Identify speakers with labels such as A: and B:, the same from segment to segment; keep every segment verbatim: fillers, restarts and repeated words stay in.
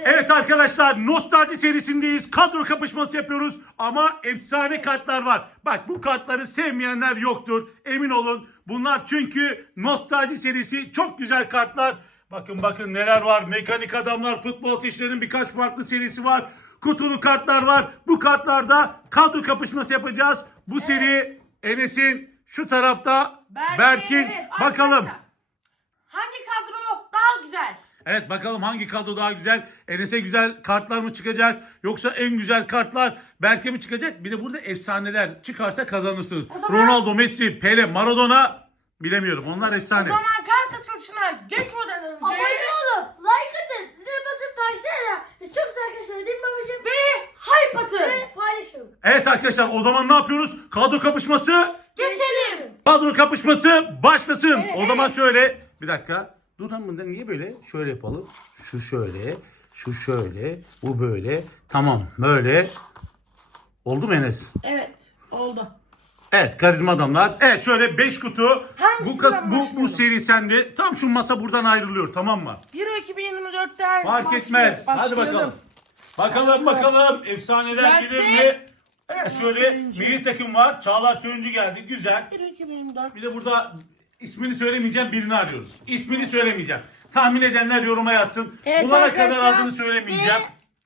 A: Evet arkadaşlar, nostalji serisindeyiz. Kadro kapışması yapıyoruz ama efsane kartlar var. Bak, bu kartları sevmeyenler yoktur. Emin olun. Bunlar çünkü nostalji serisi, çok güzel kartlar. Bakın bakın neler var. Mekanik adamlar, futbol ateşlerinin birkaç farklı serisi var. Kutulu kartlar var. Bu kartlarda kadro kapışması yapacağız. Bu evet. Seri Enes'in, şu tarafta Berkin. Berkin. Evet, bakalım.
B: Arkadaşlar, hangi kadro daha güzel?
A: Evet, bakalım hangi kadro daha güzel? Enes'e güzel kartlar mı çıkacak? Yoksa en güzel kartlar Berke mi çıkacak? Bir de burada efsaneler çıkarsa kazanırsınız. Zaman... Ronaldo, Messi, Pele, Maradona, bilemiyorum. Onlar efsane.
B: O zaman kart açılışına geçmeden önce...
C: Abone olun, like atın, zile basıp taşlayın. Çok güzel arkadaşlar değil mi babacığım?
B: Ve hype atın.
C: Ve paylaşın.
A: Evet arkadaşlar, o zaman ne yapıyoruz? Kadro kapışması.
B: Geçelim.
A: Kadro kapışması başlasın.
C: Evet,
A: o zaman şöyle, bir dakika. Dur lan, bunda niye böyle? Şöyle yapalım. Şu şöyle, şu şöyle, bu böyle. Tamam, böyle. Oldu mu Enes?
B: Evet, oldu.
A: Evet, karizma adamlar. Evet, şöyle beş kutu.
B: Hangisinden
A: Bu, bu, bu
B: başlayalım?
A: seri sende. Tam şu masa buradan ayrılıyor, tamam mı?
B: Euro iki bin yirmi dörtten
A: Fark etmez. Hadi bakalım. Bakalım bakalım. Efsaneler
B: Gelsin.
A: gelir mi? Evet, şöyle
B: Söyüncü.
A: milli takım var. Çağlar Söyüncü geldi. Güzel.
B: Euro iki bin yirmi dört.
A: Bir de burada ismini söylemeyeceğim, birini arıyoruz. İsmini söylemeyeceğim. Tahmin edenler yoruma yazsın.
C: Evet,
A: Bulana kadar
C: arkadaşlar.
A: adını söylemeyeceğim.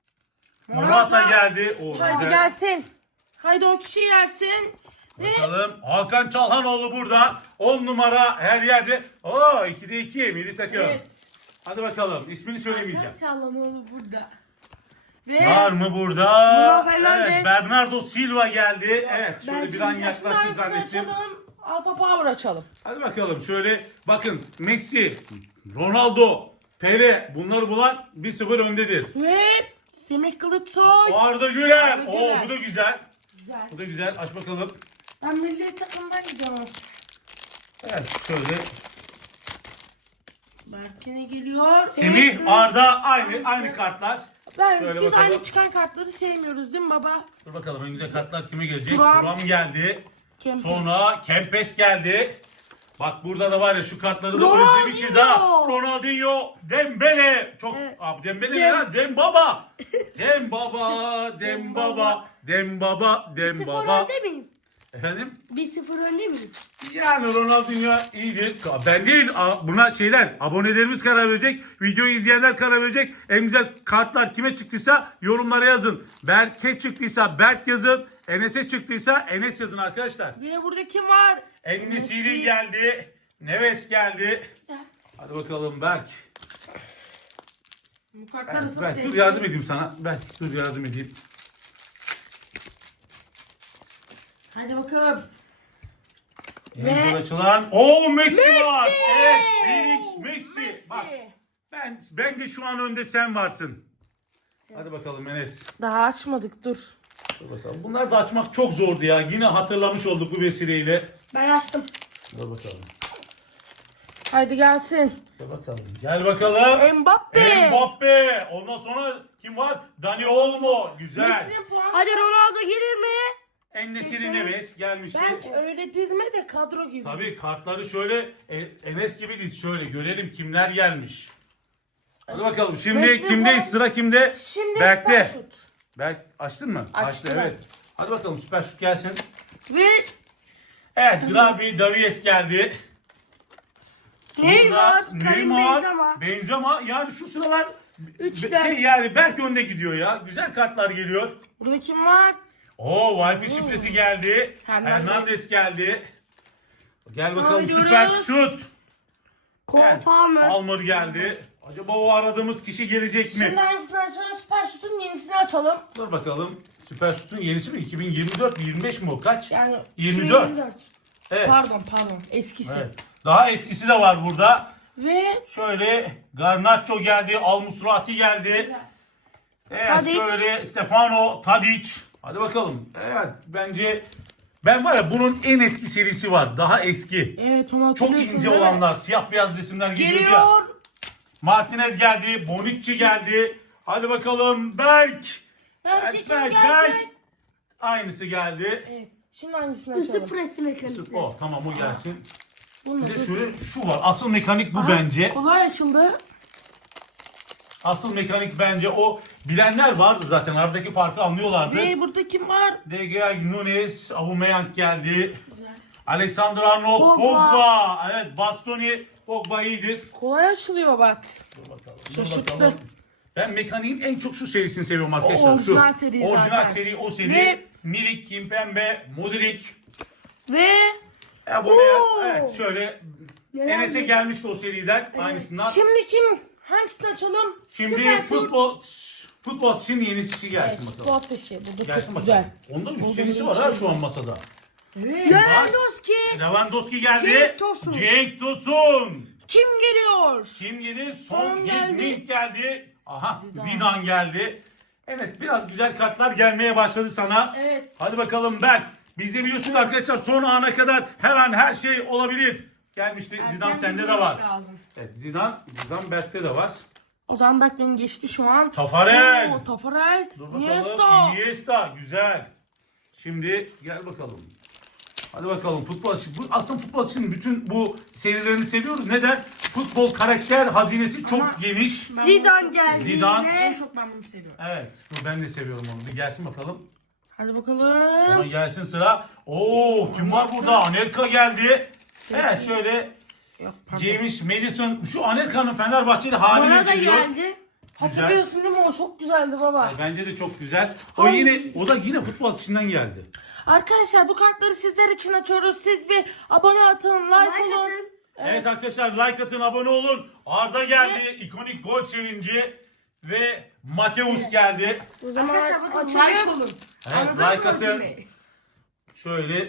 A: Morata geldi. O
B: Haydi
A: güzel.
B: gelsin. Haydi o kişi gelsin.
A: Bakalım. Hakan Çalhanoğlu burada. on numara her yerde. Oo, ikide iki milli takım.
B: Evet.
A: Hadi bakalım. İsmini söylemeyeceğim.
B: Hakan Çalhanoğlu burada. Ve
A: Var mı burada?
C: Bruno Fernandes.
A: Evet, Bernardo Silva geldi. Evet, şöyle
C: Belki
A: bir an
C: bir
A: yaklaştı
B: hangisini
A: zannettim.
B: açalım? Alfa Power açalım.
A: Hadi bakalım, şöyle bakın. Messi, Ronaldo, Pele, bunları bulan bir sıfır öndedir.
B: Ve Semih Kılıçsoy.
A: Arda Güler.
B: Arda
A: Oo,
B: Güler.
A: bu da güzel.
B: Güzel.
A: Bu da güzel. Aç bakalım.
B: Ben milli takımdan gidiyorum.
A: Evet, şöyle.
B: Berkin'e geliyor.
A: Semih, Arda aynı aynı kartlar.
B: Ben,
A: Şöyle
B: biz
A: bakalım.
B: aynı çıkan kartları sevmiyoruz değil mi baba?
A: Dur bakalım en güzel kartlar kime gelecek?
B: Turam.
A: Turam geldi.
B: Kempes.
A: Sonra Kempes geldi. Bak burada da var ya, şu kartları da
C: Ronaldinho.
A: özlemişiz ha. Ronaldinho, Dembele. Çok
C: Evet.
A: abi Dembele ne
C: Dem-
A: lan? Dembaba. Dembaba, Dembaba, Dembaba,
C: bir sıfır
A: Dembaba.
C: önde miyim?
A: Efendim?
C: bir sıfır önde miyim?
A: Yani Ronaldinho iyidir. Ben değil, a- buna şeyler, abonelerimiz karar verecek. Videoyu izleyenler karar verecek. En güzel kartlar kime çıktıysa yorumlara yazın. Berk'e çıktıysa Berk yazın. Enes'e çıktıysa Enes yazın arkadaşlar.
B: Ve burada kim var?
A: En-Nesyri
B: Messi.
A: geldi. Neves geldi.
B: Güzel.
A: Hadi bakalım Berk.
B: Bu kartlar
A: Evet,
B: ısıt
A: Berk dur
B: resmi.
A: yardım edeyim sana. Berk dur yardım edeyim.
B: Hadi bakalım.
A: En zor açılan. Oo, Messi, var. Evet, Felix Messi.
B: Messi.
A: Bak, ben bence şu an önde sen varsın. Hadi bakalım Enes.
B: Daha açmadık dur.
A: Dur bakalım. Bunlar da açmak çok zordu ya. Yine hatırlamış olduk bu vesileyle.
C: Ben açtım.
A: Dur bakalım.
B: Haydi gelsin.
A: Dur bakalım. Gel bakalım.
B: Mbappe.
A: Mbappe. Ondan sonra kim var? Dani Olmo. Güzel.
B: Messi'nin puanı.
C: Hadi Ronaldo gelir mi?
A: En-Nesyri Neves gelmişti.
B: Ben öyle dizme de kadro gibi.
A: Tabii kartları şöyle e, Enes gibi diz. Şöyle görelim kimler gelmiş. Hadi bakalım. Şimdi
B: Messi'nin
A: kimdeyiz?
B: puanı-
A: Sıra kimde?
B: Şimdi
A: Berk'te.
B: süper şut.
A: Berk açtın mı?
B: Açtım.
A: Açtı, evet. Hadi bakalım süper şut gelsin.
B: Ve
A: Evet, Gravi Davies geldi.
C: Neymar,
A: Burada
C: Karim
A: Neymar,
C: Benzema.
A: Benzema. Yani şu sıralar
C: Üç,
A: be-
C: dört.
A: şey yani Berk önde gidiyor ya. Güzel kartlar geliyor.
B: burada kim var?
A: Oo, Wi-Fi şifresi geldi.
B: Hernandez.
A: Hernandez geldi. Gel bakalım
B: Devam
A: süper
B: ediyoruz.
A: şut.
C: Cole
A: Evet,
C: Palmer.
A: Palmer geldi. Acaba o aradığımız kişi gelecek mi?
B: Şimdi hangisini açalım? Süper şutun yenisini açalım.
A: Dur bakalım. Süper şutun yenisi mi? iki bin yirmi dört mi? yirmi beş mi o? Kaç?
B: Yani
A: yirmi dört.
C: yirmi dört.
A: Evet.
B: pardon pardon eskisi.
A: Evet. Daha eskisi de var burada.
B: Ve
A: Şöyle Garnacho geldi, Al Musrati geldi. Evet,
C: Tadic.
A: şöyle Stefano Tadic. Hadi bakalım. Evet, bence ben var ya, bunun en eski serisi var. Daha eski.
B: evet onu
A: Çok
B: hatırlıyorsun
A: ince
B: değil mi?
A: olanlar, siyah beyaz resimler geliyor ya.
B: Geliyor.
A: Martinez geldi, Bonucci geldi. Hadi bakalım Berk.
B: Belki
A: Berk,
B: kim
A: Berk,
B: gelecek?
A: Berk. Aynısı geldi.
B: Evet. Şimdi hangisini
C: Isı
B: açalım?
C: presi mekanizması.
A: O tamam, o gelsin.
B: Bunu
A: Bir de
B: dur.
A: şöyle şu var. Asıl mekanik bu
B: Aha,
A: bence.
B: kolay açıldı.
A: Asıl mekanik bence o. Bilenler vardı zaten. Aradaki farkı anlıyorlardı.
B: Ve burada kim var?
A: De Gea, Nunes, Aubameyang geldi. Alexander Arnold, Pogba.
C: Pogba.
A: Evet, Bastoni, Pogba iyidir.
B: Kolay açılıyor bak.
A: Dur bakalım. dur
B: Şaşırttı.
A: bakalım. Ben mekaniğin en çok şu serisini seviyorum arkadaşlar.
B: O orijinal
A: şu.
B: seri
A: Orijinal
B: zaten.
A: seri o seri.
B: Ve-
A: Milik, Kimpembe, Modric.
C: Ve
A: Aubameyang.
C: Oo.
A: Evet şöyle.
C: Neler
A: Enes'e
C: mi?
A: gelmişti o seriden. Aynısından.
B: Şimdi kim? Hangisini açalım?
A: Şimdi
C: Süper
A: futbol futbol ateşinin yenisi gelsin
B: Evet, bu
A: bakalım.
B: ateşi. Bu da
A: Gelsin
B: çok
A: bakalım.
B: güzel.
A: Onda üç
B: Onda
A: serisi
B: bir
A: var ha
B: üç
A: şu an masada.
B: Evet.
C: Lewandowski.
A: Lewandowski geldi.
C: Cenk Tosun.
A: Cenk Tosun.
B: Kim geliyor?
A: Kim geldi? Son
B: Son geldi.
A: Yedlink geldi. Aha
B: Zidane.
A: Zidane geldi. Evet biraz güzel kartlar gelmeye başladı sana.
B: Evet.
A: Hadi bakalım Berk. Biz de biliyorsunuz arkadaşlar son ana kadar her an her şey olabilir. Gelmişti. Zidane
B: Erken
A: sende de
B: bilmek
A: var.
B: lazım.
A: Evet Zidane, Zidane Berk'te de var.
B: O zaman bak beni geçti şu an.
A: Tafarel.
B: Oo, Tafarel.
A: Dur bakalım.
B: Iniesta.
A: Iniesta. Güzel. Şimdi gel bakalım. Hadi bakalım futbol için. Bu aslında futbol için bütün bu serilerini seviyoruz. Neden? Futbol karakter hazinesi çok
B: Ama-
A: geniş.
B: Ben bunu
C: Zidane
B: çok
C: geldi
A: Zidane.
B: En
C: yine.
B: çok ben bunu seviyorum.
A: Evet. Dur ben de seviyorum onu. Bir gelsin bakalım.
B: Hadi
A: Ona
B: bakalım.
A: gelsin sıra. Oo kim var burada? Anelka geldi. Evet şöyle
B: Yok pardon.
A: James Madison. Şu Anelka'nın Fenerbahçeli halini
C: Bana da
A: biliyoruz.
C: geldi.
B: Hatırlıyorsun değil mi? O çok güzeldi baba.
A: Bence de çok güzel. O
B: Ay.
A: yine o da yine futbol içinden geldi.
B: Arkadaşlar bu kartları sizler için açıyoruz. Siz bir abone atın, like,
C: Like
B: olun.
C: atın.
A: Evet arkadaşlar like atın, abone olun. Arda geldi. ikonik gol sevinci. Ve Mateus geldi.
B: O zaman
C: Arkadaşlar bakın,
B: açalım.
C: like olun.
A: Evet
B: Anladın
A: like
B: mı
A: atın.
B: şimdi?
A: Şöyle.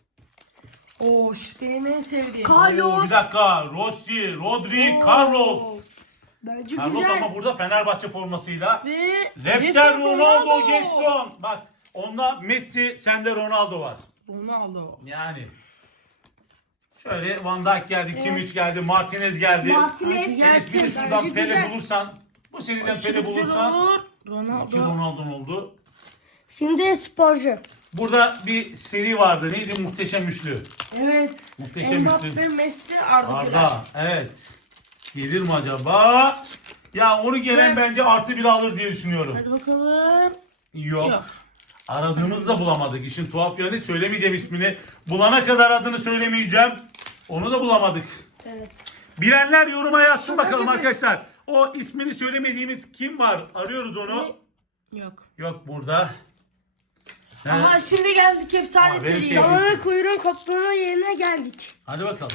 B: Oo işte benim en sevdiğim.
A: Oo, bir
C: Carlos.
A: dakika. Rossi, Rodri, Carlos.
C: Bence
A: Carlos
C: güzel.
A: ama burada Fenerbahçe formasıyla.
B: Ve
A: Lefter Ronaldo Gerson. Bak onda Messi, sende Ronaldo var.
B: Ronaldo.
A: Yani. Şöyle Van Dijk geldi, Kimmich geldi, Martinez geldi.
C: Martinez.
B: Hadi gel.
A: Enes bir de
B: Gelsin,
A: şuradan
C: bence
A: Pele
C: güzel.
A: bulursan. Bu seriden
B: Çok
A: Pele
B: güzel
A: bulursan.
B: olur.
A: İki
B: Ronaldo.
A: Ronaldo'nun oldu.
C: Şimdi sporcu.
A: Burada bir seri vardı. Neydi? Muhteşem Üçlü.
B: Evet.
A: Muhteşem
B: Mbappe,
A: üçlü.
B: Messi, Arda. Güler.
A: Arda. Evet. Gelir mi acaba? Ya onu gelen
C: Evet.
A: bence artı bir alır diye düşünüyorum.
B: Hadi bakalım.
A: Yok.
B: Yok.
A: Aradığımızda bulamadık. İşin tuhaf yanı söylemeyeceğim ismini. Bulana kadar adını söylemeyeceğim. Onu da bulamadık.
B: Evet.
A: Bilenler yoruma yazsın
B: Şaka
A: bakalım
B: gibi.
A: arkadaşlar. O ismini söylemediğimiz kim var? Arıyoruz onu.
B: Yok.
A: Yok burada. He.
B: Aha şimdi geldik efsane
A: Aa, benim
B: seriye.
A: sevdiğim-
C: Dağlı kuyruğun koptuğu yerine geldik.
A: Hadi bakalım.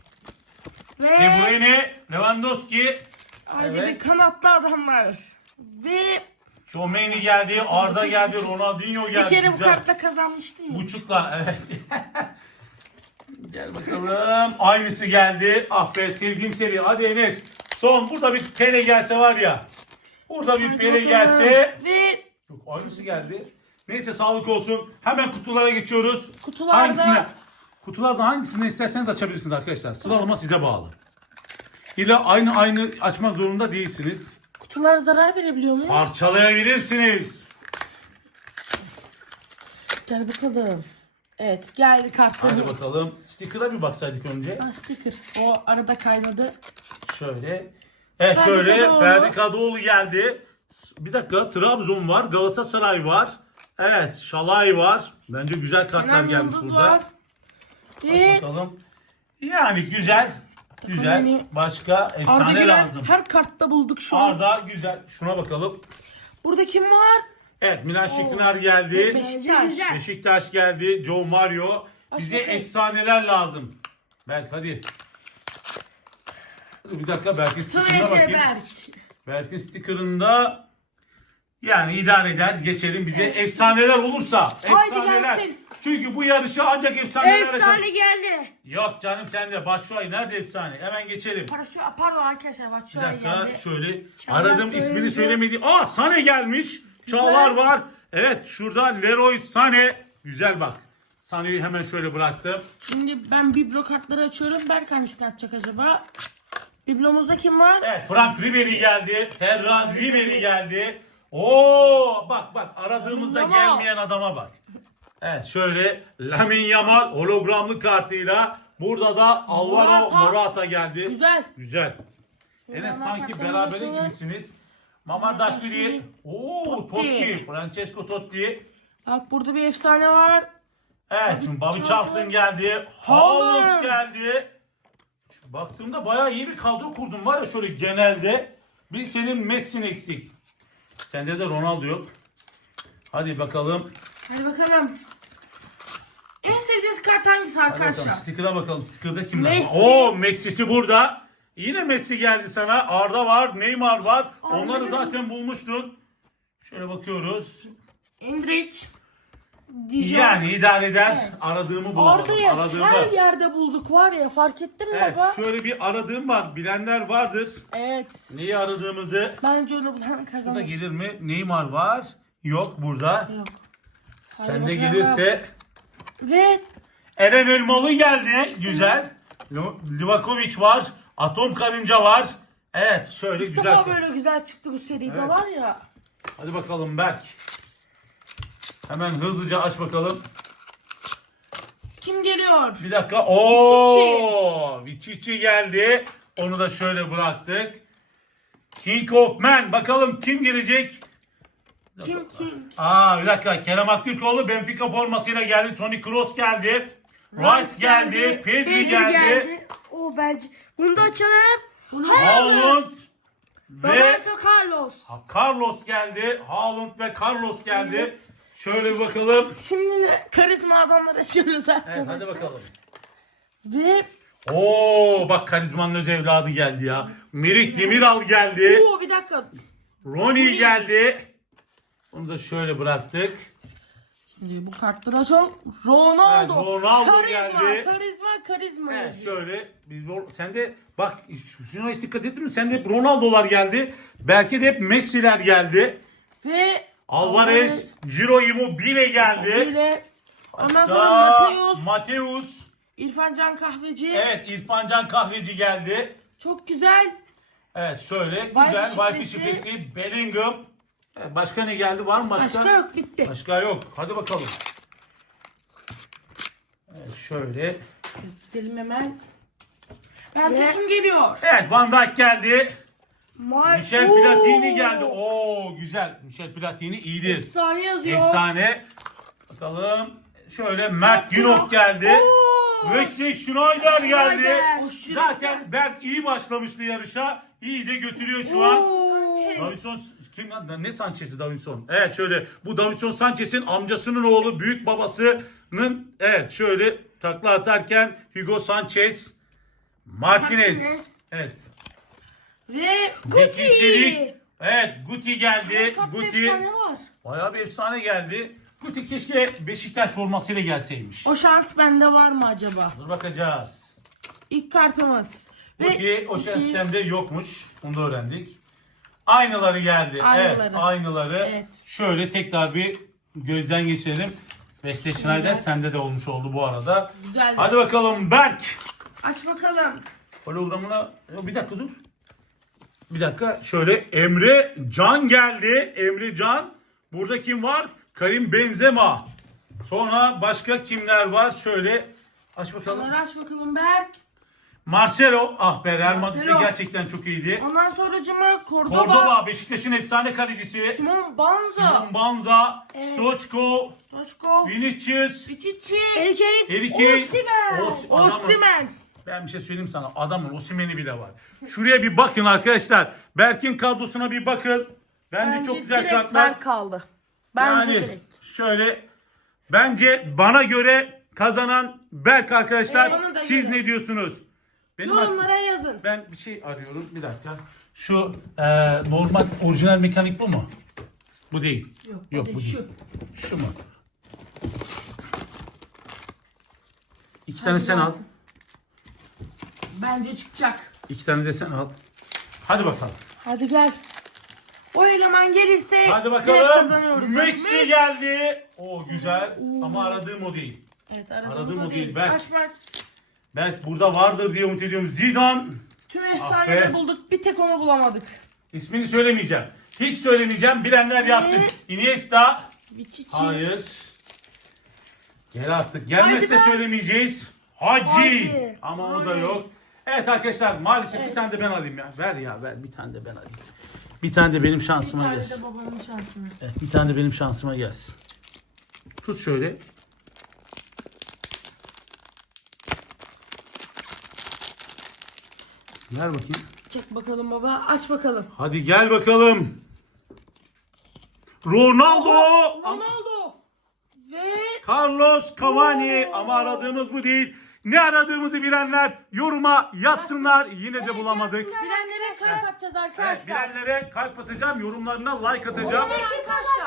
C: Ve
A: De Bruyne, Lewandowski,
B: Hadi
A: Evet.
B: bir kanatlı adamlar. Ve
A: Şomeni geldi, Arda geldi, Ronaldinho
B: bir
A: geldi.
B: kere bu
A: Güzel.
B: kartla kazanmıştın ya.
A: Buçukla evet. Gel bakalım. Aynısı geldi. Ah be sevdiğim seri. Hadi Enes. Son burada bir Pele gelse var ya. Burada bir
B: Hadi
A: Pele
B: bakalım.
A: gelse.
B: Ve
A: Yok aynısı geldi. Neyse sağlık olsun. Hemen kutulara geçiyoruz.
B: Kutularda-
A: Hangisine? Kutularda hangisini isterseniz açabilirsiniz arkadaşlar. Sıralama size bağlı. İlla aynı aynı açmak zorunda değilsiniz.
B: kutular zarar verebiliyor mu?
A: Parçalayabilirsiniz.
B: Gel bakalım. Evet geldi kartlarımız.
A: Hadi bakalım. Sticker'a bir baksaydık önce.
B: Ha, sticker. O arada kaynadı.
A: Şöyle. Evet
B: Ferdi
A: şöyle
B: Kadıoğlu.
A: Ferdi Kadıoğlu geldi. Bir dakika Trabzon var. Galatasaray var. Evet Şalay var. Bence güzel kartlar
B: Kenan
A: gelmiş
B: Yıldız
A: burada.
B: var. Ve
A: Bakalım. Yani güzel. Güzel.
B: yani
A: Başka
B: Arda
A: efsane
B: Güler
A: lazım.
B: her kartta bulduk şu an.
A: Arda güzel. Şuna bakalım.
B: Burada kim var?
A: Evet Milan Skriniar geldi.
B: Beşiktaş.
C: güzel.
A: Beşiktaş geldi. Joe Mario. Bize
B: Başka kim?
A: efsaneler lazım. Berk hadi. Bir dakika Berk'in sticker'ına
B: Söylese
A: bakayım.
B: Berk.
A: Berk'in sticker'ında yani idare eder geçelim bize efsaneler olursa
B: Haydi
A: efsaneler.
B: gelsin.
A: Çünkü bu yarışı ancak efsaneler
C: efsane geldi.
A: Yok canım sende Başşuay nerede efsane? Hemen geçelim.
B: Para şu, pardon arkadaşlar bak
A: Bir
B: şu an
A: dakika
B: geldi.
A: şöyle
C: Çağlar
A: aradım ismini
C: söyleyince-
A: söylemedi. Aa Sane gelmiş. Çağlar var. Evet şurada Leroy Sane. Güzel bak. Sane'yi hemen şöyle bıraktım.
B: Şimdi ben biblo kartları açıyorum. Berk hangisini açacak acaba? Biblomuzda kim var?
A: Evet Frank Ribery geldi. Ferran Ribery geldi. Oo bak bak aradığımızda
B: Lamine Yamal.
A: gelmeyen adama bak. Evet şöyle Lamine Yamal hologramlı kartıyla burada da Alvaro
B: Morata.
A: Morata geldi.
B: Güzel.
A: Güzel. Enes
B: Hemen
A: sanki
B: kartlarımızı
A: berabere
B: açalım.
A: gibisiniz. Mamardashvili. Oo,
B: Totti.
A: Totti. Francesco Totti.
B: Bak burada bir efsane var.
A: Evet, şimdi Bobby
B: Charlton.
A: Charlton geldi.
B: Haaland.
A: Haaland geldi. Şu baktığımda bayağı iyi bir kadro kurdum var ya şöyle genelde. Bir senin Messi'nin eksik. Sende de Ronaldo yok. Hadi bakalım.
B: Hadi bakalım. En sevdiğiniz kart hangisi
A: Hadi bakalım.
B: arkadaşlar?
A: Sticker'a bakalım. Sticker'da kimler var?
C: Messi.
A: Oo, Messi'si burada. Yine Messi geldi sana. Arda var, Neymar var. Onları zaten bulmuştun. Şöyle bakıyoruz.
B: Endrick.
C: Dijon.
A: Yani idare eder. Aradığımı bulamadım.
B: Arda'yı
A: Aradığımı.
B: her yerde bulduk var ya, fark ettin mi
A: Evet,
B: baba?
A: şöyle bir aradığım var. Bilenler vardır.
B: Evet.
A: Neyi aradığımızı.
B: Bence onu bulan
A: Burada
B: kazanır.
A: gelir mi? Neymar var. Yok burada.
B: Yok.
A: Sende
B: bakalım.
A: gelirse
B: Ve
A: Eren Elmalı geldi. Güzel. Li- Livakovic var. Atom Karınca var. Evet, şöyle
B: ilk
A: güzel.
B: defa böyle güzel çıktı bu seride
A: Evet.
B: var ya.
A: Hadi bakalım Berk. Hemen hızlıca aç bakalım.
B: Kim geliyor?
A: Bir dakika. Oo! Vichichi geldi. Onu da şöyle bıraktık. King of Man. Bakalım kim gelecek?
B: Kim kim?
A: Aa, bir dakika. Kerem Aktürkoğlu Benfica formasıyla geldi. Toni Kroos geldi. Rice geldi.
B: geldi.
A: Pedri
C: Pedri
A: geldi.
C: O bence. Bunu da açalım.
B: Bunu
A: Haaland ve
C: Roberto Carlos.
A: Carlos geldi. Haaland ve Carlos geldi.
B: Evet.
A: Şöyle bir bakalım.
B: Şimdi de karizma adamlar açıyoruz arkadaşlar.
A: Evet, hadi bakalım.
B: Ve
A: Oo, bak karizmanın öz evladı geldi ya. Merik Demiral geldi.
B: Oo, bir dakika.
A: Ronnie geldi. Onu da şöyle bıraktık.
B: Şimdi bu kartlara çok Ronaldo.
A: Evet, Ronaldo
B: karizma,
A: geldi.
B: Karizma, karizma.
A: Evet,
B: yazıyor.
A: şöyle. Biz bu- sen de bak şuna hiç dikkat ettin mi? Sen de hep Ronaldo'lar geldi. Belki de hep Messi'ler geldi.
B: Ve
A: Alvarez, Ciro Immobile geldi.
B: Bile. Ondan sonra
A: Da
B: Mateus,
A: Mateus.
B: İrfan Can Kahveci.
A: Evet, İrfan Can Kahveci geldi.
B: Çok güzel.
A: Evet, şöyle
B: Wi-Fi
A: güzel Wi-Fi
B: şifresi.
A: şifresi Bellingham. Evet, başka ne geldi? Var mı başka?
B: Başka yok, bitti.
A: Başka yok. Hadi bakalım. Evet, şöyle.
B: Gidelim hemen. Bence
C: Ve-
B: kim geliyor?
A: Evet, Van Dijk geldi.
C: Mar
A: Michel
C: Oo.
A: Platini geldi. Oo, güzel. Michel Platini iyidir.
B: Efsane yazıyor.
A: Efsane. Bakalım. Şöyle Mert
B: Günok.
A: Günok geldi.
C: Oo.
A: Wesley Schneider geldi.
C: Schneider.
B: Aşırı
A: Zaten Berk iyi başlamıştı yarışa. İyi de götürüyor şu an.
C: Oo.
A: Davinson kim lan? Ne Sanchez'i Davinson? Evet, şöyle bu Davinson Sanchez'in amcasının oğlu, büyük babasının, evet, şöyle takla atarken Hugo Sanchez, Martinez.
C: Martinez.
A: Evet.
B: Ve
A: Zeki Çelik. Evet, Guti geldi.
B: kartta
A: Guti
B: efsane var.
A: bayağı bir efsane geldi. Guti keşke Beşiktaş formasıyla gelseymiş.
B: O şans bende var mı acaba?
A: Dur bakacağız.
B: İlk kartımız. Ve
A: Guti o
B: Guti-
A: sistemde yokmuş. Onu da öğrendik. Aynıları geldi.
B: Aynıları.
A: Evet, aynıları.
B: Evet.
A: Şöyle tekrar bir gözden geçirelim. Wesley Schneider
B: Evet.
A: sende de olmuş oldu bu arada.
B: Güzeldi.
A: Hadi bakalım Berk.
B: Aç bakalım.
A: Hologramına Yo, bir dakika dur. Bir dakika, şöyle Emre Can geldi. Emre Can. Burada kim var? Karim Benzema. Sonra başka kimler var? Şöyle aç bakalım.
B: Bunları aç bakalım Berk.
A: Marcelo. Ah be, Real Madrid'de
B: Marcelo.
A: gerçekten çok iyiydi.
B: Ondan sonra Cuma Cordoba.
A: Cordoba, Beşiktaş'ın efsane kalecisi.
B: Simon Banza.
A: Simon Banza, Stoçko,
B: Toşko.
A: Vinicius,
B: Pichichi.
C: Erikeğin.
A: Erike,
C: Osimhen.
A: Os- adamın-
B: Osimhen.
A: Ben bir şey söyleyeyim sana. Adamın Osimhen'i bile var. Şuraya bir bakın arkadaşlar. Berk'in kadrosuna bir bakın. Bence,
B: Bence
A: çok güzel
B: direkt
A: kartlar.
B: Berk kaldı. Bence
A: Yani
B: direkt.
A: şöyle, bence bana göre kazanan Berk arkadaşlar.
B: Evet, bana da
A: Siz
B: göre.
A: ne diyorsunuz? Benim ak-
B: Yorumlara yazın.
A: ben bir şey arıyorum. Bir dakika. Şu e, normal orijinal mekanik bu mu? Bu değil.
B: Yok,
A: Yok,
B: hadi
A: bu
B: şu.
A: değil. Şu mu? İki tane sen al.
B: gelsin. Bence çıkacak.
A: İki tane de sen al. Hadi bakalım.
B: Hadi gel. O eleman gelirse
A: Hadi
B: direkt
A: bakalım.
B: kazanıyoruz.
A: Messi geldi. O güzel. Ama aradığım o değil.
B: Evet, aradığım,
A: Aradığım
B: o
A: o
B: değil.
A: değil, Berk.
B: Kaç Berk?
A: Belki burada vardır diye umut ediyorum. Zidane.
B: Tüm
A: Ah
B: efsaneleri
A: be.
B: bulduk. Bir tek onu bulamadık.
A: İsmini söylemeyeceğim. Hiç söylemeyeceğim. Bilenler yazsın.
B: Ne?
A: Iniesta.
B: Vichichi.
A: Hayır. Gel artık. Gelmezse
B: Hadi ben-
A: söylemeyeceğiz. Hacı.
C: Hacı.
A: Ama o da
B: Oley.
A: yok. Evet arkadaşlar, maalesef bir
B: Evet.
A: tane de ben alayım ya. Ver ya ver, bir tane de ben alayım. Bir tane de benim
B: Bir
A: şansıma
B: tane
A: gelsin.
B: de babamın şansına.
A: Evet, bir tane de benim şansıma gelsin. Tut şöyle. Ver bakayım.
B: Çek bakalım baba. Aç bakalım.
A: Hadi gel bakalım. Ronaldo.
B: Ronaldo. Ve
A: Carlos Cavani.
B: Oo.
A: Ama aradığımız bu değil. Ne aradığımızı bilenler yoruma yazsınlar. Yine de bulamadık.
B: bilenlere kalp atacağız
A: Evet,
B: arkadaşlar.
A: bilenlere kalp atacağım. Yorumlarına like atacağım.
B: Arkadaşlar